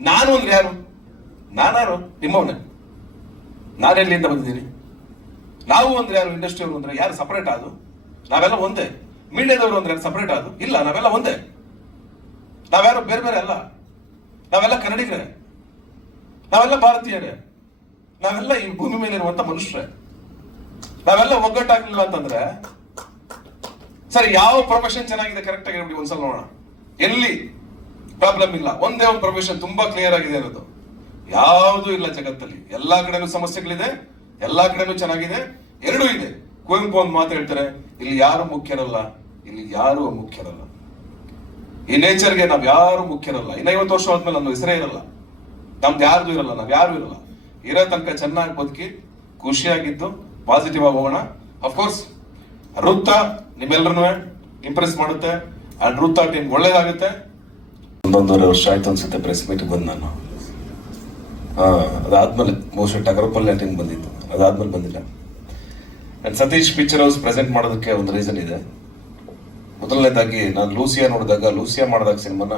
ನಾನು ಅಂದ್ರೆ ಯಾರು? ನಾನಾರು? ನಿಮ್ಮವನ. ನಾನೆಲ್ಲಿಂದ ಬಂದಿದ್ದೀನಿ? ನಾವು ಅಂದ್ರೆ ಯಾರು? ಇಂಡಸ್ಟ್ರಿ ಅವರು ಅಂದ್ರೆ ಯಾರು ಸಪರೇಟ್ ಆದು? ನಾವೆಲ್ಲ ಒಂದೇ. ಮೀಡಿಯಾದವರು ಅಂದ್ರೆ ಸಪರೇಟ್ ಆದು? ಇಲ್ಲ, ನಾವೆಲ್ಲ ಒಂದೇ. ನಾವ್ಯಾರು ಬೇರೆ ಬೇರೆ ಅಲ್ಲ. ನಾವೆಲ್ಲ ಕನ್ನಡಿಗರೇ. ನಾವೆಲ್ಲ ಭಾರತೀಯರೇ. ನಾವೆಲ್ಲ ಈ ಭೂಮಿ ಮೇಲೆ ಇರುವಂತ ಮನುಷ್ಯರೇ. ನಾವೆಲ್ಲ ಒಗ್ಗಟ್ಟಾಗ್ಲಿಲ್ಲ ಅಂತಂದ್ರೆ? ಸರಿ, ಯಾವ ಪ್ರೊಫೆಷನ್ ಚೆನ್ನಾಗಿದೆ ಕರೆಕ್ಟ್ ಆಗಿ ಒಂದ್ಸಲ ನೋಡೋಣ. ಎಲ್ಲಿ? ಪ್ರಾಬ್ಲಮ್ ಇಲ್ಲ. ಒಂದೇ ಒಂದು ಪ್ರೊಫೆಷನ್ ತುಂಬಾ ಕ್ಲಿಯರ್ ಆಗಿದೆ ಅನ್ನೋದು. ಯಾವುದೂ ಇಲ್ಲ ಜಗತ್ತಲ್ಲಿ. ಎಲ್ಲಾ ಕಡೆನೂ ಸಮಸ್ಯೆಗಳಿದೆ, ಎಲ್ಲಾ ಕಡೆನೂ ಚೆನ್ನಾಗಿದೆ, ಎರಡೂ ಇದೆ. ಕುವೆಂಪು ಒಂದು ಮಾತು ಹೇಳ್ತಾರೆ, ಇಲ್ಲಿ ಯಾರು ಮುಖ್ಯರಲ್ಲ, ಇಲ್ಲಿ ಯಾರು ಮುಖ್ಯರಲ್ಲ ಈ ನೇಚರ್ಗೆ ನಾವ್ ಯಾರು ಮುಖ್ಯರಲ್ಲ. ಇನ್ನ ಐವತ್ತು ವರ್ಷ ಆದ್ಮೇಲೆ ನಮ್ಮ ಹೆಸರೇ ಇರಲ್ಲ. ನಮ್ದು ಯಾರ್ದು ಇರಲ್ಲ, ನಾವ್ ಯಾರು ಇರಲ್ಲ. ಇರೋ ತನಕ ಚೆನ್ನಾಗಿ ಬದುಕಿ, ಖುಷಿಯಾಗಿದ್ದು ಪಾಸಿಟಿವ್ ಆಗಿ ಹೋಗೋಣ. ಅಫ್ಕೋರ್ಸ್ ವೃತ್ತ ನಿಮ್ಮೆಲ್ಲರನ್ನೂ ಇಂಪ್ರೆಸ್ ಮಾಡುತ್ತೆ. ಅಂಡ್ ವೃತ್ತ ಟೀಮ್ ಒಳ್ಳೇದಾಗುತ್ತೆ. ಒಂದೊಂದೂವರೆ ವರ್ಷ ಆಯ್ತು ಅನ್ಸುತ್ತೆ ಪ್ರೆಸ್ ಮೀಟ್ ಬಂದು ನಾನು. ಹಾ, ಅದಾದ್ಮೇಲೆ ಮೋಸ್ಟ್ಲಿ ಟಗರಪಲ್ಲೆ ಟೀಮ್ ಬಂದಿತ್ತು. ಅದಾದ್ಮೇಲೆ ಬಂದಿಲ್ಲ. And Satish picture house present ಮಾಡೋದಕ್ಕೆ ಒಂದು ರೀಸನ್ ಇದೆ. ಮೊದಲನೇದಾಗಿ ನಾನು ಲೂಸಿಯಾ ನೋಡಿದಾಗ, ಲೂಸಿಯಾ ಮಾಡಿದಾಗ ಸಿನಿಮಾನ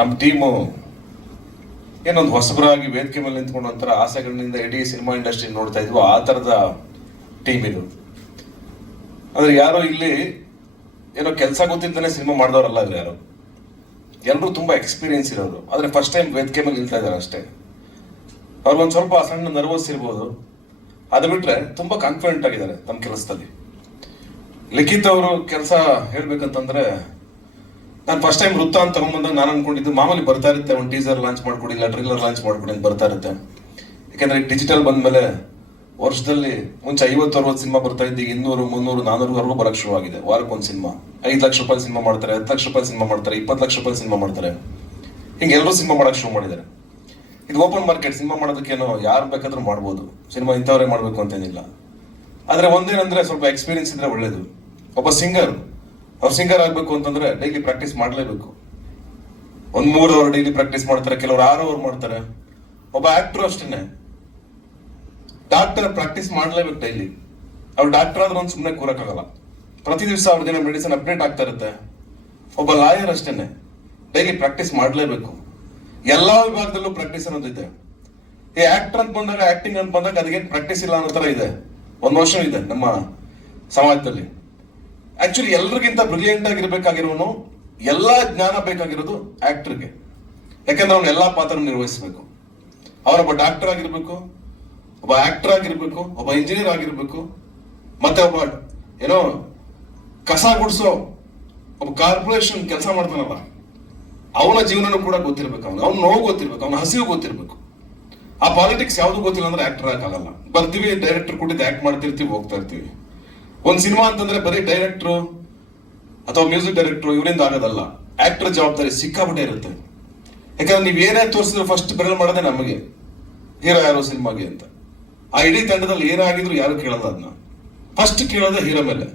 ನಮ್ಮ ಟೀಮು ಏನೊಂದು ಹೊಸಬರಾಗಿ ವೇದಿಕೆ ಮೇಲೆ ನಿಂತ್ಕೊಂಡು ಒಂಥರ ಆಸೆಗಳಿಂದ ಇಡೀ ಸಿನಿಮಾ ಇಂಡಸ್ಟ್ರಿ ನೋಡ್ತಾ ಇದ್ವು. ಆ ಥರದ ಟೀಮ್ ಇದು. ಅಂದ್ರೆ ಯಾರೋ ಇಲ್ಲಿ ಏನೋ ಕೆಲಸ ಗೊತ್ತಿದ್ದಾನೆ ಸಿನಿಮಾ ಮಾಡಿದವರಲ್ಲ ಯಾರು. ಎಲ್ಲರೂ ತುಂಬಾ ಎಕ್ಸ್ಪೀರಿಯನ್ಸ್ ಇರೋರು. ಆದ್ರೆ ಫಸ್ಟ್ ಟೈಮ್ ವೇದಿಕೆ ಮೇಲೆ ನಿಲ್ತಾ ಇದ್ದಾರೆ ಅಷ್ಟೇ. ಅವ್ರಿಗೊಂದು ಸ್ವಲ್ಪ ಸಣ್ಣ ನರ್ವಸ್ ಇರ್ಬೋದು. ಅದು ಬಿಟ್ರೆ ತುಂಬಾ ಕಾನ್ಫಿಡೆಂಟ್ ಆಗಿದ್ದಾರೆ ತಮ್ಮ ಕೆಲಸದಲ್ಲಿ. ಲಿಖಿತ್ ಅವರು ಕೆಲಸ ಹೇಳ್ಬೇಕಂತಂದ್ರೆ, ನಾನು ಫಸ್ಟ್ ಟೈಮ್ ವೃತ್ತ ಅಂತ ತಗೊಂಬಂದಾಗ ನಾನು ಅನ್ಕೊಂಡಿದ್ದು ಮಾಮೂಲಿ ಬರ್ತಾ ಇರುತ್ತೆ, ಒಂದು ಟೀಸರ್ ಲಾಂಚ್ ಮಾಡ್ಕೊಡಿ, ಇಲ್ಲ ಟ್ರಿಲ್ಲರ್ ಲಾಂಚ್ ಮಾಡ್ಕೊಡಿ ಅಂತ ಬರ್ತಾ ಇರುತ್ತೆ. ಯಾಕಂದ್ರೆ ಡಿಜಿಟಲ್ ಬಂದ್ಮೇಲೆ ವರ್ಷದಲ್ಲಿ ಮುಂಚೆ ಐವತ್ತು, ಅರವತ್ತು ಸಿನಿಮಾ ಬರ್ತಾ ಇದ್ದೀಗ ಇನ್ನೂರು, ಮುನ್ನೂರು ನಾನೂರವರೆಗೂ ಬರಕ್ ಶುರುವಾಗಿದೆ. ವಾರಕ್ಕೊಂದು ಸಿನಿಮಾ. ಐದು ಲಕ್ಷ ರೂಪಾಯಿ ಸಿನಿಮಾ ಮಾಡ್ತಾರೆ, ಹತ್ತು ಲಕ್ಷ ರೂಪಾಯಿ ಸಿನಿಮಾ ಮಾಡ್ತಾರೆ, ಇಪ್ಪತ್ತು ಲಕ್ಷ ರೂಪಾಯಿ ಸಿನಿಮಾ ಮಾಡ್ತಾರೆ. ಹಿಂಗೆ ಎಲ್ಲರೂ ಸಿನಿಮಾ ಮಾಡಕ್ ಶುರು ಮಾಡಿದ್ದಾರೆ. ಇದು ಓಪನ್ ಮಾರ್ಕೆಟ್. ಸಿನಿಮಾ ಮಾಡೋದಕ್ಕೇನೋ ಯಾರು ಬೇಕಾದ್ರೂ ಮಾಡ್ಬೋದು. ಸಿನಿಮಾ ಇಂಥವರೇ ಮಾಡಬೇಕು ಅಂತೇನಿಲ್ಲ. ಆದರೆ ಒಂದೇನಂದ್ರೆ ಸ್ವಲ್ಪ ಎಕ್ಸ್ಪೀರಿಯನ್ಸ್ ಇದ್ರೆ ಒಳ್ಳೇದು. ಒಬ್ಬ ಸಿಂಗರ್ ಅವ್ರು ಸಿಂಗರ್ ಆಗಬೇಕು ಅಂತಂದ್ರೆ ಡೈಲಿ ಪ್ರಾಕ್ಟೀಸ್ ಮಾಡಲೇಬೇಕು. ಒಂದು ಮೂರು ಅವರು ಡೈಲಿ ಪ್ರಾಕ್ಟೀಸ್ ಮಾಡ್ತಾರೆ, ಕೆಲವರು ಆರು ಅವರ್ ಮಾಡ್ತಾರೆ. ಒಬ್ಬ ಆ್ಯಕ್ಟ್ರು ಅಷ್ಟೇನೆ. ಡಾಕ್ಟರ್ ಪ್ರಾಕ್ಟೀಸ್ ಮಾಡಲೇಬೇಕು ಡೈಲಿ ಅವ್ರು ಡಾಕ್ಟರ್ ಆದ್ರೆ ಒಂದು ಸುಮ್ಮನೆ ಕೂರಕ್ಕಾಗಲ್ಲ. ಪ್ರತಿ ದಿವಸ ದಿನ ಮೆಡಿಸಿನ್ ಅಪ್ಡೇಟ್ ಆಗ್ತಾ ಇರುತ್ತೆ. ಒಬ್ಬ ಲಾಯರ್ ಅಷ್ಟೇನೆ. ಡೈಲಿ ಪ್ರಾಕ್ಟೀಸ್ ಮಾಡಲೇಬೇಕು. ಎಲ್ಲಾ ವಿಭಾಗದಲ್ಲೂ ಪ್ರಾಕ್ಟೀಸ್ ಅನ್ನೋದು ಇದೆ. ಈ ಆಕ್ಟರ್ ಅಂತ ಬಂದಾಗ ಆಕ್ಟಿಂಗ್ ಅಂತ ಬಂದಾಗ ಅದಕ್ಕೆ ಪ್ರಾಕ್ಟೀಸ್ ಇಲ್ಲ ಅನ್ನೋ ಥರ ಇದೆ. ಒಂದು ವರ್ಷ ಇದೆ ನಮ್ಮ ಸಮಾಜದಲ್ಲಿ. ಆಕ್ಚುಲಿ ಎಲ್ರಿಗಿಂತ ಬ್ರಿಲಿಯಂಟ್ ಆಗಿರ್ಬೇಕಾಗಿರೋನು ಎಲ್ಲಾ ಜ್ಞಾನ ಬೇಕಾಗಿರೋದು ಆಕ್ಟರ್ಗೆ ಯಾಕಂದ್ರೆ ಅವನು ಎಲ್ಲಾ ಪಾತ್ರ ನಿರ್ವಹಿಸಬೇಕು. ಅವನೊಬ್ಬ ಡಾಕ್ಟರ್ ಆಗಿರ್ಬೇಕು. ಒಬ್ಬ ಆಕ್ಟರ್ ಆಗಿರ್ಬೇಕು, ಒಬ್ಬ ಇಂಜಿನಿಯರ್ ಆಗಿರ್ಬೇಕು, ಮತ್ತೆ ಒಬ್ಬ, ಏನೋ ಕಸ ಗುಡಿಸೋ ಒಬ್ಬ ಕಾರ್ಪೊರೇಷನ್ ಕೆಲಸ ಮಾಡ್ತಾನಲ್ಲ, ಅವನ ಜೀವನನೂ ಕೂಡ ಗೊತ್ತಿರ್ಬೇಕು ಅವನು ಅವ್ನ ನೋವು ಗೊತ್ತಿರ್ಬೇಕು, ಅವನ ಹಸಿವು ಗೊತ್ತಿರ್ಬೇಕು. ಆ ಪಾಲಿಟಿಕ್ಸ್ ಯಾವುದು ಗೊತ್ತಿಲ್ಲ ಅಂದ್ರೆ ಆಕ್ಟರ್ ಆಗಲ್ಲ. ಬರ್ತೀವಿ ಡೈರೆಕ್ಟರ್ ಕೊಟ್ಟಿದ್ದು ಆಕ್ಟ್ ಮಾಡ್ತಿರ್ತೀವಿ, ಹೋಗ್ತಾ ಇರ್ತೀವಿ. ಒಂದು ಸಿನಿಮಾ ಅಂತಂದ್ರೆ ಬರೀ ಡೈರೆಕ್ಟ್ರು ಅಥವಾ ಮ್ಯೂಸಿಕ್ ಡೈರೆಕ್ಟ್ರು ಇವರಿಂದ ಆಗೋದಲ್ಲ. ಆಕ್ಟರ್ ಜವಾಬ್ದಾರಿ ಸಿಕ್ಕಾಪಟ್ಟೆ ಇರುತ್ತೆ. ಯಾಕಂದ್ರೆ ನೀವು ಏನೇ ತೋರಿಸಿದ್ರು ಫಸ್ಟ್ ಬೆರಳು ಮಾಡೋದೇ ನಮಗೆ. ಹೀರೋ ಯಾರು ಸಿನಿಮಾಗೆ ಅಂತ. ಆ ಇಡೀ ತಂಡದಲ್ಲಿ ಏನಾಗಿದ್ರು ಯಾರು ಕೇಳಲ್ಲ ಅದನ್ನ ಫಸ್ಟ್ ಕೇಳೋದೇ ಹೀರೋ ಮೇಲೆ.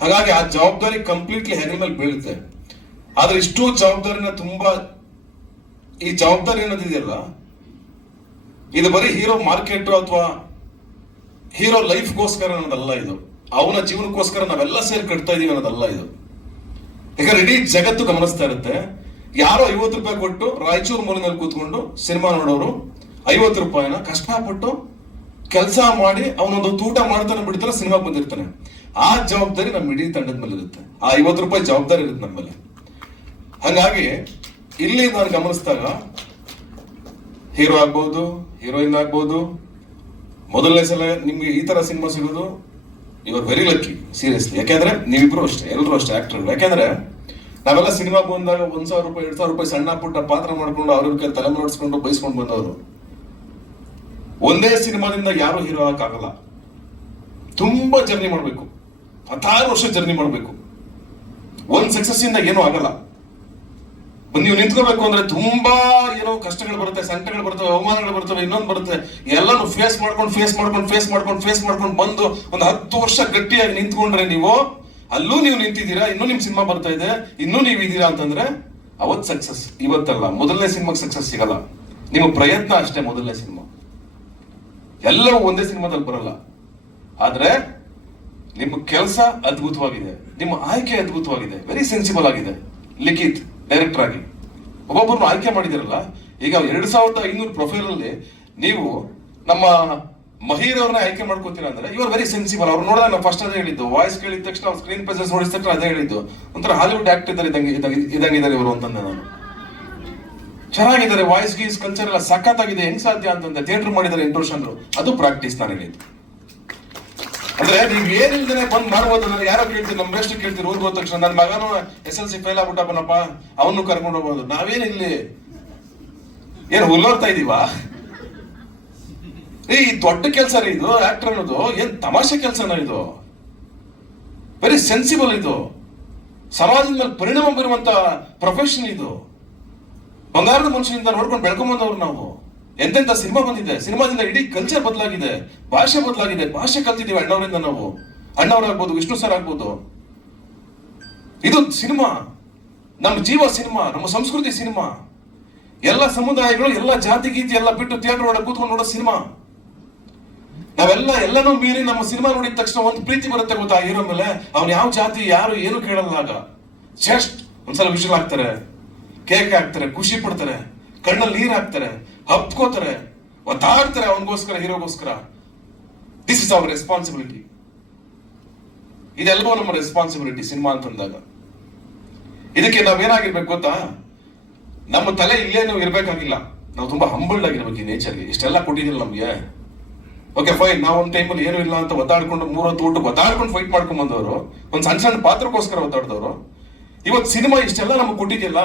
ಹಾಗಾಗಿ ಆ ಜವಾಬ್ದಾರಿ ಕಂಪ್ಲೀಟ್ಲಿ ಹೆಗಲ ಮೇಲೆ ಬೀಳುತ್ತೆ. ಆದ್ರೆ ಇಷ್ಟು ಜವಾಬ್ದಾರಿನ ತುಂಬಾ ಈ ಜವಾಬ್ದಾರಿ ಅನ್ನೋದಿದೆಯಲ್ಲ ಇದು ಬರೀ ಹೀರೋ ಮಾರ್ಕೆಟ್ ಅಥವಾ ಹೀರೋ ಲೈಫ್ಗೋಸ್ಕರ ಅನ್ನೋದಲ್ಲ ಇದು. ಅವನ ಜೀವನಕ್ಕೋಸ್ಕರ ನಾವೆಲ್ಲ ಸೇರಿ ಕಟ್ತಾ ಇದೀವಿ ಅನ್ನೋದಲ್ಲ ಇದು. ಯಾಕಂದ್ರೆ ಇಡೀ ಜಗತ್ತು ಗಮನಿಸ್ತಾ ಇರುತ್ತೆ. ಯಾರೋ ಐವತ್ತು ರೂಪಾಯಿ ಕೊಟ್ಟು ರಾಯಚೂರು ಮೂಲದಲ್ಲಿ ಕೂತ್ಕೊಂಡು ಸಿನಿಮಾ ನೋಡೋರು ಐವತ್ತು ರೂಪಾಯಿನ ಕಷ್ಟಪಟ್ಟು ಕೆಲಸ ಮಾಡಿ ಅವನೊಂದು ತೂಟ ಮಾಡ್ತಾನೆ ಬಿಡ್ತಾನೆ, ಸಿನಿಮಾ ಬಂದಿರ್ತಾನೆ. ಆ ಜವಾಬ್ದಾರಿ ನಮ್ಮ ಇಡೀ ತಂಡದ ಮೇಲೆ ಇರುತ್ತೆ. ಆ ಐವತ್ತು ರೂಪಾಯಿ ಜವಾಬ್ದಾರಿ ಇರುತ್ತೆ ನಮ್ಮ ಮೇಲೆ. ಹಾಗಾಗಿ ಇಲ್ಲಿ ನಾನು ಗಮನಿಸಿದಾಗ, ಹೀರೋ ಆಗ್ಬೋದು, ಹೀರೋಯಿನ್ ಆಗ್ಬೋದು, ಮೊದಲನೇ ಸಲ ನಿಮ್ಗೆ ಈ ತರ ಸಿನಿಮಾ ಸಿಗೋದು ಇವರು ವೆರಿ ಲಕ್ಕಿ ಸೀರಿಯಸ್ಲಿ ಯಾಕೆಂದ್ರೆ ನೀವಿಬ್ರು ಅಷ್ಟೇ, ಎಲ್ಲರೂ ಅಷ್ಟೇ ಆಕ್ಟರ್ ಯಾಕೆಂದ್ರೆ, ನಾವೆಲ್ಲ ಸಿನಿಮಾ ಬಂದಾಗ ಒಂದ್ ಸಾವಿರ ರೂಪಾಯಿ, ಎರಡ್ ಸಾವಿರ ರೂಪಾಯಿ ಸಣ್ಣ ಪುಟ್ಟ ಪಾತ್ರ ಮಾಡ್ಕೊಂಡು ಅವ್ರ ತಲೆ ಮಾಡಿಸ್ಕೊಂಡು ಬೈಸ್ಕೊಂಡು ಬಂದವರು. ಒಂದೇ ಸಿನಿಮಾದಿಂದ ಯಾರು ಹೀರೋ ಆಗಕ್ಕಾಗಲ್ಲ. ತುಂಬಾ ಜರ್ನಿ ಮಾಡಬೇಕು. ಹತ್ತಾರು ವರ್ಷ ಜರ್ನಿ ಮಾಡಬೇಕು. ಒಂದು ಸಕ್ಸಸ್ ಇಂದ ಏನೂ ಆಗಲ್ಲ. ನೀವು ನಿಂತ್ಕೋಬೇಕು ಅಂದ್ರೆ ತುಂಬಾ ಏನೋ ಕಷ್ಟಗಳು ಬರುತ್ತೆ, ಸಂಕಟಗಳು ಬರ್ತವೆ, ಅವಮಾನಗಳು ಬರ್ತವೆ, ಇನ್ನೊಂದು ಬರುತ್ತೆ. ಎಲ್ಲಾನು ಫೇಸ್ ಮಾಡ್ಕೊಂಡು ಫೇಸ್ ಮಾಡ್ಕೊಂಡು ಫೇಸ್ ಮಾಡ್ಕೊಂಡು ಫೇಸ್ ಮಾಡ್ಕೊಂಡು ಬಂದು ಒಂದು ಹತ್ತು ವರ್ಷ ಗಟ್ಟಿಯಾಗಿ ನಿಂತ್ಕೊಂಡ್ರೆ ನೀವು, ಅಲ್ಲೂ ನೀವು ನಿಂತಿದ್ದೀರಾ, ಇನ್ನೂ ನಿಮ್ ಸಿನಿಮಾ ಬರ್ತಾ ಇದೆ, ಇನ್ನೂ ನೀವು ಇದೀರಾ ಅಂತಂದ್ರೆ ಅವತ್ ಸಕ್ಸಸ್ ಇವತ್ತಲ್ಲ, ಮೊದಲನೇ ಸಿನಿಮಾಗೆ ಸಕ್ಸಸ್ ಸಿಗಲ್ಲ. ನಿಮ್ಮ ಪ್ರಯತ್ನ ಅಷ್ಟೇ ಮೊದಲನೇ ಸಿನಿಮಾ. ಎಲ್ಲವೂ ಒಂದೇ ಸಿನಿಮಾದಲ್ಲಿ ಬರಲ್ಲ. ಆದ್ರೆ ನಿಮ್ಮ ಕೆಲಸ ಅದ್ಭುತವಾಗಿದೆ. ನಿಮ್ಮ ಆಯ್ಕೆ ಅದ್ಭುತವಾಗಿದೆ. ವೆರಿ ಸೆನ್ಸಿಬಲ್ ಆಗಿದೆ. ಲಿಖಿತ್ ಡೈರೆಕ್ಟರ್ ಆಗಿ. ಒಬ್ಬೊಬ್ಬರನ್ನು ಆಯ್ಕೆ ಮಾಡಿದಿರಲ್ಲ ಈಗ ಎರಡ್ ಸಾವಿರದ ಐನೂರು ಪ್ರೊಫೈಲ್ ಅಲ್ಲಿ ನೀವು ನಮ್ಮ ಮಹೀರ್ ಅವ್ರನ್ನ ಆಯ್ಕೆ ಮಾಡ್ಕೋತೀರ ಅಂದ್ರೆ ಇವರು ವೆರಿ ಸೆನ್ಸಿಬಲ್ ಅವ್ರು ನೋಡಿದ್ರೆ ನಾನು ಫಸ್ಟ್ ಅದೇ ಹೇಳಿದ್ದು. ವಾಯ್ಸ್ ಕೇಳಿದ ತಕ್ಷಣ ಸ್ಕ್ರೀನ್ ಪ್ರೆಸೆನ್ಸ್ ನೋಡಿದ ತಕ್ಷಣ ಅದೇ ಹೇಳಿದ್ದು. ಒಂಥರ ಹಾಲಿವುಡ್ ಆಕ್ಟ್ ಇದ್ದಾರೆ ಇದಂಗೆ ಇದಂಗೆ- ಇದ್ದಾರೆ ಇವರು ಅಂತಂದೆ ನಾನು. ಚೆನ್ನಾಗಿದ್ದಾರೆ ವಾಯ್ಸ್ ಗೀಸ್ ಕಲ್ಚರ್ ಎಲ್ಲ ಸಖತ್ತಾಗಿದೆ, ಹೆಂಗ್ ಸಾಧ್ಯ ಅಂತಂದ್ರೆ ಥಿಯೇಟರ್ ಮಾಡಿದ್ದಾರೆ ಎಂಟು ವರ್ಷ ಅಂದ್ರು. ಅದು ಪ್ರಾಕ್ಟೀಸ್ ನಾನು ಅಂದ್ರೆ ನೀವ್ ಏನಿಲ್ದೇನೆ ಬಂದ್ ಮಾಡ್ಬೋದು, ನಾನು ಯಾರೋ ಕೇಳ್ತೀನಿ ನಮ್ಮ ಬೆಸ್ಟ್ ಕೇಳ್ತೀರಿ ಓದ್ ಹೋದ ತಕ್ಷಣ. ನನ್ನ ಮಗನು ಎಸ್ ಎಲ್ ಸಿ ಫೇಲ್ ಆಗ್ಬಿಟ್ಟಪ್ಪನಪ್ಪ ಅವನು ಕರ್ಕೊಂಡು ಹೋಗ್ಬೋದು. ನಾವೇನಿಲ್ಲಿ ಏನ್ ಹುಲ್ಲೋರ್ತಾ ಇದೀವಾ? ಏ, ಈ ದೊಡ್ಡ ಕೆಲಸ ರೀ ಇದು ಆಕ್ಟರ್ ಅನ್ನೋದು. ಏನ್ ತಮಾಷೆ ಕೆಲಸನ ಇದು? ವೆರಿ ಸೆನ್ಸಿಬಲ್ ಇದು. ಸಮಾಜದ ಮೇಲೆ ಪರಿಣಾಮ ಬೀರುವಂತ ಪ್ರೊಫೆಷನ್ ಇದು. ಬಂಗಾರದ ಮನುಷ್ಯನಿಂದ ನೋಡ್ಕೊಂಡು ಬೆಳ್ಕೊಂಬಂದವ್ರು ನಾವು. ಎಂತೆಂತ ಸಿನಿಮಾ ಬಂದಿದೆ. ಸಿನಿಮಾದಿಂದ ಇಡೀ ಕಲ್ಚರ್ ಬದಲಾಗಿದೆ. ಭಾಷೆ ಬದಲಾಗಿದೆ. ಭಾಷೆ ಕಲ್ತಿದ್ದೀವಿ ಅಣ್ಣವರಿಂದ ನಾವು. ಅಣ್ಣವರಾಗ್ಬೋದು, ವಿಷ್ಣು ಸರ್ ಆಗ್ಬೋದು. ಇದು ಸಿನಿಮಾ. ನಮ್ಮ ಜೀವ ಸಿನಿಮಾ, ನಮ್ಮ ಸಂಸ್ಕೃತಿ ಸಿನಿಮಾ. ಎಲ್ಲ ಸಮುದಾಯಗಳು, ಎಲ್ಲ ಜಾತಿ ಗೀತಿ ಎಲ್ಲ ಬಿಟ್ಟು ಥಿಯೇಟರ್ ಒಳಗೆ ಕೂತ್ಕೊಂಡು ನೋಡೋ ಸಿನಿಮಾ. ನಾವೆಲ್ಲ ಎಲ್ಲನೂ ಮೀರಿ ನಮ್ಮ ಸಿನಿಮಾ ನೋಡಿದ ತಕ್ಷಣ ಒಂದು ಪ್ರೀತಿ ಬರುತ್ತೆ ಗೊತ್ತಾ? ಹೀರೋ ಮೇಲೆ. ಅವ್ನು ಯಾವ ಜಾತಿ, ಯಾರು, ಏನು ಕೇಳಲ್ಲ ಆಗ. ಜಸ್ಟ್ ಒಂದ್ಸಲ ವಿಷಲ್ ಹಾಕ್ತಾರೆ. ಕೇಕ್ ಹಾಕ್ತಾರೆ, ಖುಷಿ ಪಡ್ತಾರೆ, ಕಣ್ಣಲ್ಲಿ ನೀರು ಹಾಕ್ತಾರೆ ಹಪ್ಕೋತಾರೆ ಒತ್ತಾಡ್ತಾರೆ ಅವನಿಗೋಸ್ಕರ, ಹೀರೋಗೋಸ್ಕರ. ದಿಸ್ ಇಸ್ ಅವರ್ ರೆಸ್ಪಾನ್ಸಿಬಿಲಿಟಿ ಇದೆಲ್ಲವೂ ನಮ್ಮ ರೆಸ್ಪಾನ್ಸಿಬಿಲಿಟಿ ಸಿನಿಮಾ ಅಂತಂದಾಗ ಇದಕ್ಕೆ ನಾವೇನಾಗಿರ್ಬೇಕು ಗೊತ್ತಾ? ನಮ್ಮ ತಲೆ ಇಲ್ಲೇನು ಇರಬೇಕಾಗಿಲ್ಲ. ನಾವು ತುಂಬಾ ಹಂಬಲ್ಡ್ ಆಗಿರ್ಬೇಕು ಈ ನೇಚರ್ಗೆ ಇಷ್ಟೆಲ್ಲ ಕೊಟ್ಟಿದಿಲ್ಲ ನಮಗೆ. ಓಕೆ ಫೈನ್ ನಾವು ಒಂದು ಟೈಮಲ್ಲಿ ಏನೂ ಇಲ್ಲ ಅಂತ ಒದ್ದಾಡ್ಕೊಂಡು ಮೂರೊತ್ತು ಊಟ ಒದ್ದಾಡ್ಕೊಂಡು ಫೈಟ್ ಮಾಡ್ಕೊಂಡ್ ಬಂದವರು, ಒಂದು ಸಣ್ಣ ಸಣ್ಣ ಪಾತ್ರಕ್ಕೋಸ್ಕರ ಒತ್ತಾಡ್ದವರು ಇವತ್ತು ಸಿನಿಮಾ ಇಷ್ಟೆಲ್ಲ ನಮಗೆ ಕೊಟ್ಟಿದ್ಯಲ್ಲ?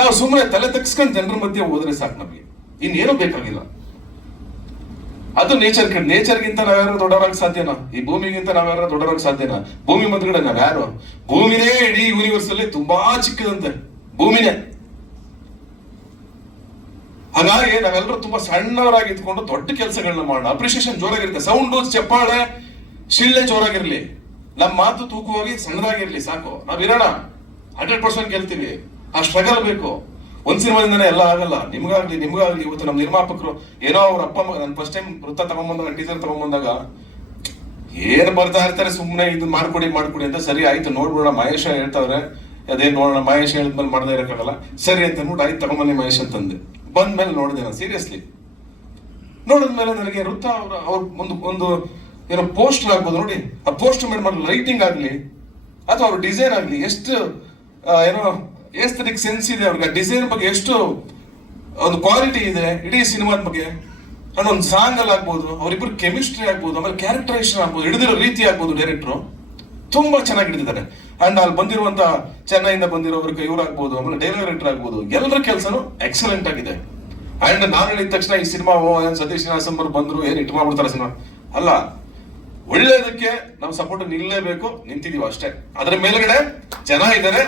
ನಾವು ಸುಮ್ಮನೆ ತಲೆ ತಗ್ಸ್ಕೊಂಡು ಜನರ ಮಧ್ಯೆ ಹೋದ್ರೆ ಸಾಕು ನಮಗೆ. ಇನ್ನೇನು ಬೇಕಾಗಿಲ್ಲ. ಅದು ನೇಚರ್ ಕಡೆ ನೇಚರ್ಗಿಂತ ನಾವ್ಯಾರು ದೊಡ್ಡವರಾಗ ಸಾಧ್ಯನಾ? ಈ ಭೂಮಿಗಿಂತ ನಾವ್ಯಾರು ದೊಡ್ಡವರಾಗ ಸಾಧ್ಯನಾ? ಭೂಮಿ ಮದ್ಗಡೆ ನಾವ್ಯಾರು? ಭೂಮಿನೇ ಇಡೀ ಯೂನಿವರ್ಸ್ ಅಲ್ಲಿ ತುಂಬಾ ಚಿಕ್ಕದಂತೆ. ಭೂಮಿನೇ. ಹಾಗಾಗಿ ನಾವೆಲ್ಲರೂ ತುಂಬಾ ಸಣ್ಣವರಾಗಿ ಇದ್ಕೊಂಡು ದೊಡ್ಡ ಕೆಲಸಗಳನ್ನ ಮಾಡೋಣ. ಅಪ್ರಿಶಿಯೇಷನ್ ಜೋರಾಗಿರುತ್ತೆ. ಸೌಂಡ್ ಚಪ್ಪಾಳೆ, ಶಿಳ್ಳೆ ಜೋರಾಗಿರ್ಲಿ. ನಮ್ಮ ಮಾತು ತೂಕವಾಗಿ ಸಣ್ಣದಾಗಿರ್ಲಿ ಸಾಕು. ನಾವಿರೋಣ ಹಂಡ್ರೆಡ್ ಪರ್ಸೆಂಟ್ ಗೆಲ್ತೀವಿ ಆ ಸ್ಟ್ರಗಲ್ ಬೇಕು. ಒಂದ್ ಸಿನಿಮಾದಿಂದನೇ ಎಲ್ಲ ಆಗಲ್ಲ. ನಿಮ್ಗಾಗ್ಲಿ ನಿಮ್ಗಾಗ್ಲಿ ಇವತ್ತು ನಮ್ಮ ನಿರ್ಮಾಪಕರು ಏನೋ ಅವ್ರ ಅಪ್ಪ ನನ್ನ ನಾನು ಫಸ್ಟ್ ಟೈಮ್ ವೃತ್ತ ತಗೊಂಬಂದಾಗ ಟೀಚರ್ ತಗೊಂಬಂದಾಗ ಏನ್ ಬರ್ತಾ ಇರ್ತಾರೆ ಸುಮ್ಮನೆ ಇದು ಮಾಡ್ಕೊಡಿ ಮಾಡ್ಕೊಡಿ ಅಂತ ಸರಿ ಆಯ್ತು, ನೋಡ್ಬಿಡೋಣ. ಮಹೇಶ ಹೇಳ್ತಾವ್ರೆ, ಅದೇ ನೋಡೋಣ. ಮಹೇಶ್ ಹೇಳಿದ್ಮೇಲೆ ಮಾಡದೇ ಇರೋಕ್ಕಾಗಲ್ಲ. ಸರಿ ಅಂತ ಅಂದ್ಬಿಟ್ಟು, ಆಯ್ತು, ತಗೊಂಬನ್ನಿ ಮಹೇಶ್ ಅಂತಂದೆ. ಬಂದ್ಮೇಲೆ ನೋಡಿದೆ ನಾನು ಸೀರಿಯಸ್ಲಿ ನೋಡಿದ್ಮೇಲೆ ನನಗೆ ವೃತ್ತ ಅವ್ರ ಅವ್ರ ಒಂದು ಒಂದು ಏನೋ ಪೋಸ್ಟರ್ ಆಗ್ಬೋದು ನೋಡಿ. ಆ ಪೋಸ್ಟರ್ ಮೇಡ್ ಮಾಡೋ ಲೈಟಿಂಗ್ ಆಗಲಿ, ಅಥವಾ ಅವ್ರ ಡಿಸೈನ್ ಆಗಲಿ, ಎಷ್ಟು ಏನೋ ಎಸ್ಥೆಟಿಕ್ ಸೆನ್ಸ್ ಇದೆ ಅವ್ರಿಗೆ. ಡಿಸೈನ್ ಬಗ್ಗೆ ಎಷ್ಟು ಒಂದು ಕ್ವಾಲಿಟಿ ಇದೆ, ಇಡೀ ಸಿನಿಮಾದ ಬಗ್ಗೆ ಒಂದು ಸಾಂಗ್ ಅಲ್ಲಿ ಆಗ್ಬೋದು ಅವರಿಬ್ಬರು ಕೆಮಿಸ್ಟ್ರಿ ಆಗ್ಬೋದು, ಆಮೇಲೆ ಕ್ಯಾರೆಕ್ಟರೈಸೇಷನ್ ಆಗ್ಬೋದು, ಹಿಡಿದಿರೋ ರೀತಿ ಆಗ್ಬೋದು ಡೈರೆಕ್ಟ್ರು ತುಂಬಾ ಚೆನ್ನಾಗಿ ಹಿಡಿದಿದ್ದಾರೆ. ಅಂಡ್ ಅಲ್ಲಿ ಬಂದಿರುವಂತ ಚೆನ್ನೈಯಿಂದ ಬಂದಿರೋರಿಗೆ ಇವ್ರು ಆಗ್ಬೋದು, ಆಮೇಲೆ ಡೈರೆಕ್ಟರ್ ಆಗ್ಬೋದು, ಎಲ್ಲರ ಕೆಲಸನೂ ಎಕ್ಸಲೆಂಟ್ ಆಗಿದೆ. ಅಂಡ್ ನಾನು ಹೇಳಿದ ತಕ್ಷಣ ಈ ಸಿನಿಮಾ ಓ ಸತೀಶ್ ನಾಸಂಬರ್ ಬಂದ್ರು, ಏನು ಇಟ್ಟು ಮಾಡ್ಬಿಡ್ತಾರೆ ಸಿನಿಮಾ ಅಲ್ಲ ಒಳ್ಳೇದಕ್ಕೆ ನಮ್ಮ ಸಪೋರ್ಟ್ ನಿಲ್ಲಲೇಬೇಕು ನಿಂತಿದೀವಿ ಅಷ್ಟೇ. ಅದ್ರ ಮೇಲ್ಗಡೆ ಜನ ಇದ್ದಾರೆ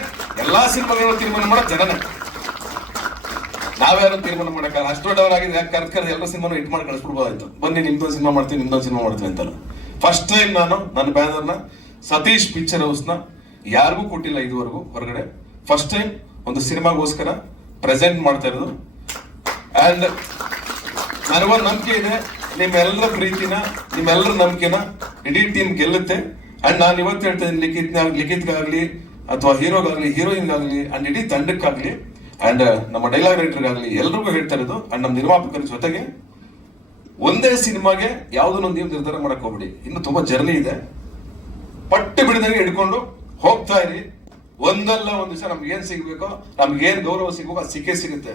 ಎಲ್ಲಾ ಸಿನಿಮಾಗಳನ್ನು ತೀರ್ಮಾನ ಮಾಡೋ ಜನನೇ. ನಾವ್ಯಾರು ತೀರ್ಮಾನ ಮಾಡಕ್ಕಾಗಲ್ಲ ಅಷ್ಟು ದೊಡ್ಡವರಾಗಿದೆ ಯಾಕೆ ಕರ್ಕರ್ ಎಲ್ಲ ಸಿನಿಮಾನು ಹಿಟ್ ಮಾಡಿ ಕಳಿಸ್ಬಿಡ್ಬೋದಾಯ್ತು. ಬನ್ನಿ, ನಿಮ್ದೊಂದು ಸಿನಿಮಾ ಮಾಡ್ತೀನಿ, ನಿಮ್ದೊಂದು ಸಿನಿಮಾ ಮಾಡ್ತೀನಿ ಅಂತಲ್ಲ ಫಸ್ಟ್ ಟೈಮ್ ನಾನು, ನನ್ನ ಬ್ಯಾನರ್ನ ಸತೀಶ್ ಪಿಕ್ಚರ್ ಹೌಸ್ನ ಯಾರಿಗೂ ಕೊಟ್ಟಿಲ್ಲ ಇದುವರೆಗೂ ಹೊರಗಡೆ. ಫಸ್ಟ್ ಟೈಮ್ ಒಂದು ಸಿನಿಮಾಗೋಸ್ಕರ ಪ್ರೆಸೆಂಟ್ ಮಾಡ್ತಾ ಇರೋದು. ಆ್ಯಂಡ್ ನನಗೊಂದು ನಂಬಿಕೆ ಇದೆ. ನಿಮ್ಮೆಲ್ಲರ ಪ್ರೀತಿನ, ನಿಮ್ಮೆಲ್ಲರ ನಂಬಿಕೆನ ಇಡೀ ಟೀಮ್ ಗೆಲ್ಲುತ್ತೆ. ಅಂಡ್ ನಾನು ಇವತ್ತು ಹೇಳ್ತಾ ಇದ್ದೀನಿ, ಲಿಖಿತ್ ಲಿಖಿತ್ಗಾಗ್ಲಿ ಅಥವಾ ಹೀರೋಗಾಗ್ಲಿ, ಹೀರೋಯಿನ್ಗಾಗ್ಲಿ ಅಂಡ್ ಇಡೀ ತಂಡಕ್ಕಾಗಲಿ ಅಂಡ್ ನಮ್ಮ ಡೈಲಾಗ್ ರೈಟರ್ಗಾಗ್ಲಿ ಎಲ್ರಿಗೂ ಹೇಳ್ತಾ ಇರೋದು ಅಂಡ್ ನಮ್ಮ ನಿರ್ಮಾಪಕರ ಜೊತೆಗೆ ಒಂದೇ ಸಿನಿಮಾಗೆ ಯಾವುದನ್ನೊಂದು ನೀವು ನಿರ್ಧಾರ ಮಾಡಕ್ ಹೋಗ್ಬಿಡಿ. ಇನ್ನು ತುಂಬಾ ಜರ್ನಿ ಇದೆ. ಪಟ್ಟು ಬಿಡದಂಗೆ ಹಿಡ್ಕೊಂಡು ಹೋಗ್ತಾ ಇರಿ. ಒಂದಲ್ಲ ಒಂದ್ ದಿವಸ ನಮ್ಗೆ ಏನ್ ಸಿಗ್ಬೇಕೋ, ನಮ್ಗೆ ಏನ್ ಗೌರವ ಸಿಗ್ಬೇಕೋ ಅದು ಸಿಕ್ಕೇ ಸಿಗುತ್ತೆ.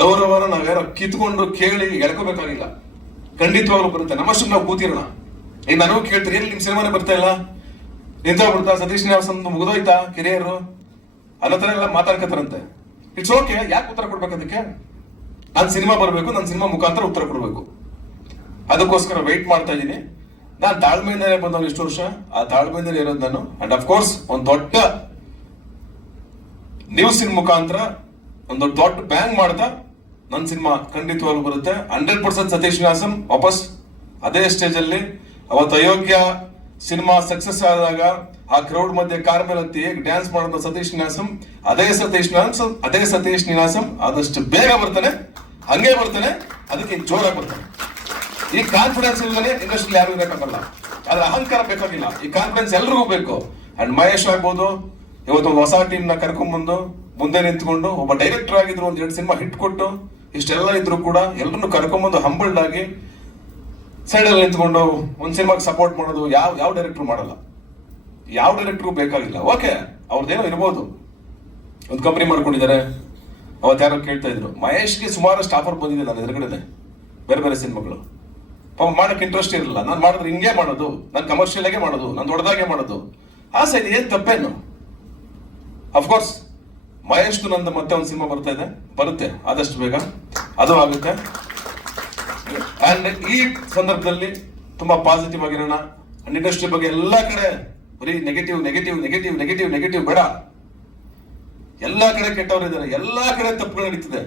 ಗೌರವನ ನಾವ್ಯಾರೋ ಕಿತ್ಕೊಂಡು ಕೇಳಿ ಎಳ್ಕೋಬೇಕಾಗಿಲ್ಲ. ಖಂಡಿತವಾಗ್ಲೂ ಬರುತ್ತೆ. ನಮ್ಮಷ್ಟು ನಾವು ಕೂತಿರೋಣ. ಈಗ ನನಗೂ ಕೇಳ್ತೀರಿ ಎಲ್ಲಿ ನಿಮ್ ಸಿನಿಮಾನೇ ಬರ್ತಾ ಇಲ್ಲ? ನಿಂತೋಗ್ಬಿಡ್ತಾ ಸತೀಶ್ ನಿವಾಸನ್ ಮುಗಿದೋಯ್ತಾ, ಕೆರಿಯರು? ಅನ್ನೋ ಥರ ಎಲ್ಲ ಮಾತಾಡ್ಕತ್ತಾರಂತೆ. ಇಟ್ಸ್ ಓಕೆ ಯಾಕೆ ಉತ್ತರ ಕೊಡ್ಬೇಕು ಅದಕ್ಕೆ? ನಾನು ಸಿನಿಮಾ ಬರಬೇಕು ನನ್ನ ಸಿನಿಮಾ ಮುಖಾಂತರ ಉತ್ತರ ಕೊಡಬೇಕು. ಅದಕ್ಕೋಸ್ಕರ ವೆಯ್ಟ್ ಮಾಡ್ತಾ ಇದ್ದೀನಿ ನಾನು ತಾಳ್ಮೆಯಿಂದಲೇ ಬಂದವನು ಇಷ್ಟು ವರ್ಷ. ಆ ತಾಳ್ಮೆಯಿಂದಲೇ ಇರೋದು ನಾನು. ಅಂಡ್ ಕೋರ್ಸ್ ಒಂದು ದೊಡ್ಡ ನ್ಯೂಸಿನ ಮುಖಾಂತರ, ಒಂದು ದೊಡ್ಡ ಬ್ಯಾಂಗ್ ಮಾಡ್ತಾ ನನ್ನ ಸಿನಿಮಾ ಖಂಡಿತವಾಗ್ಲೂ ಬರುತ್ತೆ. ಹಂಡ್ರೆಡ್ ಪರ್ಸೆಂಟ್ ಸತೀಶ್ ವ್ಯಾಸಂ ವಾಪಸ್ ಅದೇ ಸ್ಟೇಜ್ ಅಲ್ಲಿ ಅವತ್ತು ಅಯೋಗ್ಯ ಸಿನಿಮಾ ಸಕ್ಸಸ್ ಆದಾಗ ಆ ಕ್ರೌಡ್ ಮಧ್ಯೆ ಕಾರ್ ಮೇಲೆ ಹತ್ತಿ ಹೇಗೆ ಡ್ಯಾನ್ಸ್ ಮಾಡಿದ ಸತೀಶ್ ನಿವಾಸಂ ಅದೇ ಸತೀಶ್ ನಿವಾಸಂ ಅದೇ ಸತೀಶ್ ನಿವಾಸಂ ಆದಷ್ಟು ಬೇಗ ಬರ್ತಾನೆ, ಹಂಗೆ ಬರ್ತಾನೆ, ಅದಕ್ಕೆ ಜೋರಾಗಿ ಬರ್ತಾನೆ. ಈ ಕಾನ್ಫಿಡೆನ್ಸ್ ಇಲ್ಲದೆ ಇಂಡಸ್ಟ್ರಿ ಯಾರು ಇರಕ್ಕಾಗಲ್ಲ ಅದ್ರ ಅಹಂಕಾರ ಬೇಕಾಗಿಲ್ಲ. ಈ ಕಾನ್ಫಿಡೆನ್ಸ್ ಎಲ್ರಿಗೂ ಬೇಕು. ಅಂಡ್ ಮಹೇಶ್ ಆಗ್ಬೋದು ಇವತ್ತು ಒಂದು ಹೊಸ ಟೀಮ್ನ ಕರ್ಕೊಂಡ್ಬಂದು, ಮುಂದೆ ನಿಂತ್ಕೊಂಡು ಒಬ್ಬ ಡೈರೆಕ್ಟರ್ ಆಗಿದ್ರು, ಒಂದ್ ಎರಡು ಸಿನಿಮಾ ಹಿಟ್ ಕೊಟ್ಟು, ಇಷ್ಟೆಲ್ಲ ಇದ್ರು ಕೂಡ ಎಲ್ಲರನ್ನು ಕರ್ಕೊಂಬಂದು ಹಂಬಲ್ಡ್ ಆಗಿ ಸೈಡಲ್ಲಿ ನಿಂತ್ಕೊಂಡು ಒಂದು ಸಿನಿಮಾಗೆ ಸಪೋರ್ಟ್ ಮಾಡೋದು ಯಾವ ಯಾವ ಡೈರೆಕ್ಟರ್ ಮಾಡಲ್ಲ. ಯಾವ ಡೈರೆಕ್ಟ್ರು ಬೇಕಾಗಿಲ್ಲ. ಓಕೆ ಅವ್ರದ್ದೇನೋ ಇರ್ಬೋದು. ಒಂದು ಕಂಪ್ನಿ ಮಾಡ್ಕೊಂಡಿದ್ದಾರೆ. ಅವತ್ತು ಯಾರೋ ಕೇಳ್ತಾ ಇದ್ರು, ಮಹೇಶ್ಗೆ ಸುಮಾರಷ್ಟು ಆಫರ್ ಬಂದಿದೆ ನನ್ನ ಎದುರುಗಡೆ ಬೇರೆ ಬೇರೆ ಸಿನಿಮಾಗಳು. ಪಾಪ ಮಾಡಕ್ಕೆ ಇಂಟ್ರೆಸ್ಟ್ ಇರಲಿಲ್ಲ. ನಾನು ಮಾಡಿದ್ರೆ ಹಿಂಗೆ ಮಾಡೋದು. ನಾನು ಕಮರ್ಷಿಯಲ್ ಆಗೇ ಮಾಡೋದು. ನಾನು ದೊಡ್ಡದಾಗೆ ಮಾಡೋದು. ಆಸೆ ಇದೆ ಏನು ತಪ್ಪೇನು? ಅಫ್ಕೋರ್ಸ್ ಮಹೇಶ್ದು ನಂದು ಮತ್ತೆ ಒಂದು ಸಿನಿಮಾ ಬರ್ತಾ ಇದೆ. ಬರುತ್ತೆ. ಆದಷ್ಟು ಬೇಗ. ಅದು ಆಗುತ್ತೆ. ಅಂಡ್ ಈ ಸಂದರ್ಭದಲ್ಲಿ ತುಂಬಾ ಪಾಸಿಟಿವ್ ಆಗಿರೋಣ ಅಂಡ್ ಇಂಡಸ್ಟ್ರಿ ಬಗ್ಗೆ ಎಲ್ಲ ಕಡೆ ಬರೀ negative negative negative negative negative ಬೇಡ. ಎಲ್ಲಾ ಕಡೆ ಕೆಟ್ಟವರು ಇದ್ದಾರೆ. ಎಲ್ಲಾ ಕಡೆ ತಪ್ಪುಗಳು ನಡೀತಿದೆ.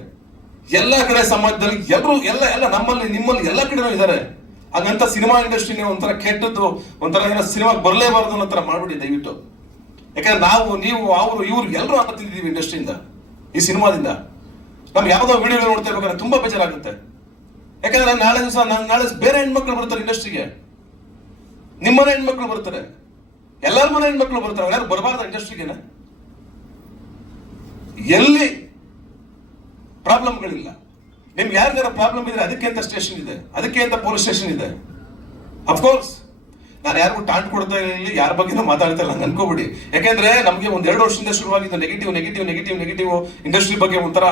ಎಲ್ಲಾ ಕಡೆ ಸಮಾಜದಲ್ಲಿ ಎಲ್ಲರೂ ಎಲ್ಲ ಎಲ್ಲ ನಮ್ಮಲ್ಲಿ, ನಿಮ್ಮಲ್ಲಿ ಎಲ್ಲ ಕಡೆನೂ ಇದ್ದಾರೆ. ಹಾಗಂತ ಸಿನಿಮಾ ಇಂಡಸ್ಟ್ರಿ ಒಂಥರ ಕೆಟ್ಟದ್ದು, ಒಂಥರ ಏನೋ ಸಿನಿಮಾಗೆ ಬರಲೇಬಾರದು ಅನ್ನೋ ಥರ ಮಾಡ್ಬಿಡಿ ದಯವಿಟ್ಟು. ಯಾಕಂದ್ರೆ ನಾವು, ನೀವು, ಅವರು, ಇವರು ಎಲ್ಲರೂ ಅಂತ ತಿಂದಿದ್ದೀವಿ ಇಂಡಸ್ಟ್ರಿಯಿಂದ ಈ ಸಿನಿಮಾದಿಂದ ನಮ್ಗೆ ಯಾವುದೋ ವಿಡಿಯೋ ನೋಡ್ತಾ ಇರ್ಬೇಕಾದ್ರೆ ತುಂಬಾ ಬೇಜಾರಾಗುತ್ತೆ. ಯಾಕಂದ್ರೆ ನಾಳೆ ದಿವಸ ನಾಳೆ ಬೇರೆ ಹೆಣ್ಮಕ್ಳು ಬರ್ತಾರೆ ಇಂಡಸ್ಟ್ರಿಗೆ ನಿಮ್ಮನೆ ಹೆಣ್ಮಕ್ಳು ಬರ್ತಾರೆ. ಎಲ್ಲರ ಮನೆ ಹೆಣ್ಮಕ್ಳು ಬರ್ತಾರೆ. ಯಾರು ಬರಬಾರ್ದು ಇಂಡಸ್ಟ್ರಿಗೆನ ಎಲ್ಲಿ ಪ್ರಾಬ್ಲಮ್ಗಳಿಲ್ಲ. ನಿಮ್ಗೆ ಯಾರ್ದಾರ ಪ್ರಾಬ್ಲಮ್ ಇದ್ರೆ ಅದಕ್ಕೆ ಅಂತ ಸ್ಟೇಷನ್ ಇದೆ. ಅದಕ್ಕೆ ಅಂತ ಪೊಲೀಸ್ ಸ್ಟೇಷನ್ ಇದೆ. ಅಫ್ಕೋರ್ಸ್ ನಾನು ಯಾರಿಗೂ ಟಾಂಟ್ ಕೊಡ್ತಾ ಇರಲಿ ಯಾರ ಬಗ್ಗೆ ಮಾತಾಡ್ತಾ ಇಲ್ಲ ಅನ್ಕೋಬಿಡಿ. ಯಾಕೆಂದ್ರೆ ನಮಗೆ ಒಂದ್ ಎರಡು ವರ್ಷದಿಂದ ಶುರುವಾಗಿದ್ದು negative negative negative negative industry ಬಗ್ಗೆ ಒಂಥರ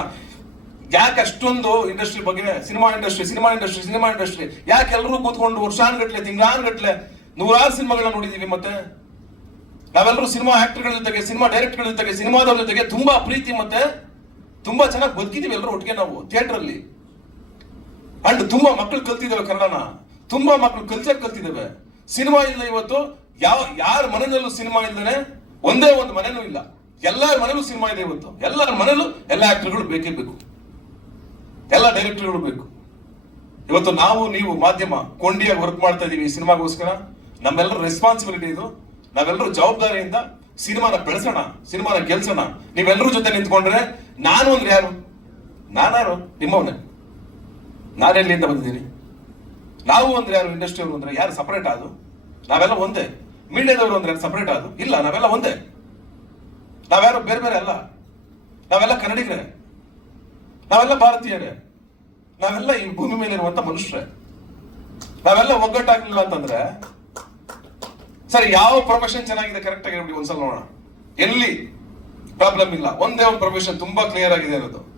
ಯಾಕೆ ಅಷ್ಟೊಂದು ಇಂಡಸ್ಟ್ರಿ ಬಗ್ಗೆ cinema industry cinema industry cinema industry ಯಾಕೆ ಎಲ್ಲರೂ ಕೂತ್ಕೊಂಡು ವರ್ಷಾನ್ಗಟ್ಲೆ, ತಿಂಗಳಾನ್ಗಟ್ಲೆ ನೂರಾರು ಸಿನಿಮಾಗಳನ್ನ ನೋಡಿದೀವಿ ಮತ್ತೆ? ನಾವೆಲ್ಲರೂ ಸಿನಿಮಾ ಆಕ್ಟರ್ಗಳ ಜೊತೆಗೆ ಸಿನಿಮಾ ಡೈರೆಕ್ಟರ್ಗಳ ಜೊತೆಗೆ ಸಿನಿಮಾದವ್ರ ಜೊತೆಗೆ ತುಂಬಾ ಪ್ರೀತಿ ಮತ್ತೆ ತುಂಬಾ ಚೆನ್ನಾಗಿ ಬದುಕಿದೀವಿ ಎಲ್ಲರೂ ಒಟ್ಟಿಗೆ ನಾವು ಥಿಯೇಟರ್ ಅಲ್ಲಿ ಅಂಡ್ ತುಂಬಾ ಮಕ್ಕಳು ಕಲ್ತಿದ್ದೇವೆ ಕನ್ನಡನ. ತುಂಬಾ ಮಕ್ಕಳು ಕಲ್ಚರ್ ಕಲ್ತಿದ್ದೇವೆ. ಸಿನಿಮಾ ಇಲ್ಲ ಇವತ್ತು ಯಾವ, ಯಾರ ಮನೆಯಲ್ಲೂ ಸಿನಿಮಾ ಇಲ್ಲದೆ ಒಂದೇ ಒಂದು ಮನೇನೂ ಇಲ್ಲ. ಎಲ್ಲರ ಮನೇಲೂ ಸಿನಿಮಾ ಇದೆ ಇವತ್ತು. ಎಲ್ಲರ ಮನೇಲೂ ಎಲ್ಲ ಆಕ್ಟರ್ಗಳು ಬೇಕೇ ಬೇಕು. ಎಲ್ಲ ಡೈರೆಕ್ಟರ್ಗಳು ಬೇಕು. ಇವತ್ತು ನಾವು, ನೀವು ಮಾಧ್ಯಮ ಕೊಂಡಿಯಾಗಿ ವರ್ಕ್ ಮಾಡ್ತಾ ಇದೀವಿ ಸಿನಿಮಾಗೋಸ್ಕರ. ನಮ್ಮೆಲ್ಲರ ರೆಸ್ಪಾನ್ಸಿಬಿಲಿಟಿ ಇದು. ನಾವೆಲ್ಲರೂ ಜವಾಬ್ದಾರಿಯಿಂದ ಸಿನಿಮಾನ ಬೆಳೆಸೋಣ, ಸಿನಿಮಾನ ಗೆಲ್ಸೋಣ. ನೀವೆಲ್ಲರೂ ಜೊತೆ ನಿಂತ್ಕೊಂಡ್ರೆ ನಾನು ಅಂದ್ರೆ ಯಾರು? ನಾನಾರು? ನಿಮ್ಮವನೇ. ನಾನೆಲ್ಲಿಂದ ಬಂದಿದ್ದೀನಿ. ನಾವು ಅಂದ್ರೆ ಯಾರು? ಇಂಡಸ್ಟ್ರಿ ಅವರು ಅಂದ್ರೆ ಯಾರು ಸಪರೇಟ್ ಆದು? ನಾವೆಲ್ಲ ಒಂದೇ. ಮೀಡಿಯಾದವರು ಅಂದ್ರೆ ಸಪರೇಟ್ ಆದು? ಇಲ್ಲ, ನಾವೆಲ್ಲ ಒಂದೇ. ನಾವ್ಯಾರು ಬೇರೆ ಬೇರೆ ಅಲ್ಲ. ನಾವೆಲ್ಲ ಕನ್ನಡಿಗರೇ. ನಾವೆಲ್ಲ ಭಾರತೀಯರೇ. ನಾವೆಲ್ಲ ಈ ಭೂಮಿ ಮೇಲೆ ಇರುವಂತ ಮನುಷ್ಯರೇ. ನಾವೆಲ್ಲ ಒಗ್ಗಟ್ಟಾಗ್ಲಿಲ್ಲ ಅಂತಂದ್ರೆ, ಸರಿ, ಯಾವ ಪ್ರೊಫೆಷನ್ ಚೆನ್ನಾಗಿದೆ ಕರೆಕ್ಟ್ ಆಗಿ ನೋಡಿ ಒಂದ್ಸಲ ನೋಡೋಣ. ಎಲ್ಲಿ ಪ್ರಾಬ್ಲಮ್ ಇಲ್ಲ. ಒಂದೇ ಒಂದು ಪ್ರೊಫೆಷನ್ ತುಂಬಾ ಕ್ಲಿಯರ್ ಆಗಿದೆ ಇರೋದು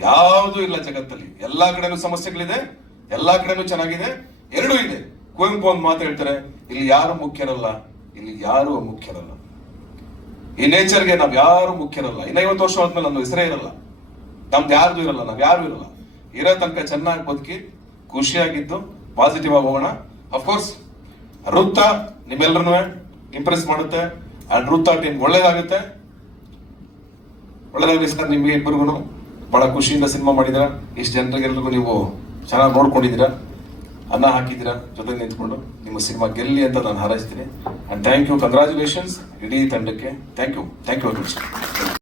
ಯಾವುದು ಇಲ್ಲ ಜಗತ್ತಲ್ಲಿ. ಎಲ್ಲಾ ಕಡೆನೂ ಸಮಸ್ಯೆಗಳಿದೆ, ಎಲ್ಲಾ ಕಡೆನೂ ಚೆನ್ನಾಗಿದೆ, ಎರಡೂ ಇದೆ. ಕುವೆಂಪು ಒಂದು ಮಾತು ಹೇಳ್ತಾರೆ, ಇಲ್ಲಿ ಯಾರು ಮುಖ್ಯರಲ್ಲ, ಇಲ್ಲಿ ಯಾರು ಮುಖ್ಯರಲ್ಲ. ಈ ನೇಚರ್ಗೆ ನಾವ್ ಯಾರು ಮುಖ್ಯರಲ್ಲ. ಇನ್ನ ಐವತ್ತು ವರ್ಷ ಆದ್ಮೇಲೆ ನನ್ನ ಹೆಸರೇ ಇರಲ್ಲ. ನಮ್ದು ಯಾರ್ದು ಇರಲ್ಲ, ನಾವು ಯಾರು ಇರಲ್ಲ. ಇರೋ ತನಕ ಚೆನ್ನಾಗಿ ಬದುಕಿ, ಖುಷಿಯಾಗಿದ್ದು ಪಾಸಿಟಿವ್ ಆಗಿ ಹೋಗೋಣ. ಅಫ್ಕೋರ್ಸ್ ವೃತ್ತ ನಿಮ್ಮೆಲ್ಲರನ್ನೂ ಇಂಪ್ರೆಸ್ ಮಾಡುತ್ತೆ. ಅಂಡ್ ವೃತ್ತ ಟೀಮ್ ಒಳ್ಳೇದಾಗುತ್ತೆ. ಒಳ್ಳೇದಾಗಲಿ ಸರ್ ನಿಮ್ಗೆ ಇಬ್ಬರಿಗೂ ಬಹಳ ಖುಷಿಯಿಂದ ಸಿನಿಮಾ ಮಾಡಿದಿರ. ಇಷ್ಟು ಜನರಿಗೆಲ್ರಿಗೂ ನೀವು ಚೆನ್ನಾಗಿ ನೋಡ್ಕೊಂಡಿದ್ದೀರ ಅನ್ನ ಹಾಕಿದ್ದೀರ ಜೊತೆ ನಿಂತ್ಕೊಂಡು ನಿಮ್ಮ ಸಿನಿಮಾ ಗೆಲ್ಲಿ ಅಂತ ನಾನು ಹಾರೈಸ್ತೀನಿ. ಅಂಡ್ ಥ್ಯಾಂಕ್ ಯು ಕಂಗ್ರಾಚುಲೇಷನ್ಸ್ ಇಡೀ ತಂಡಕ್ಕೆ thank you thank you very much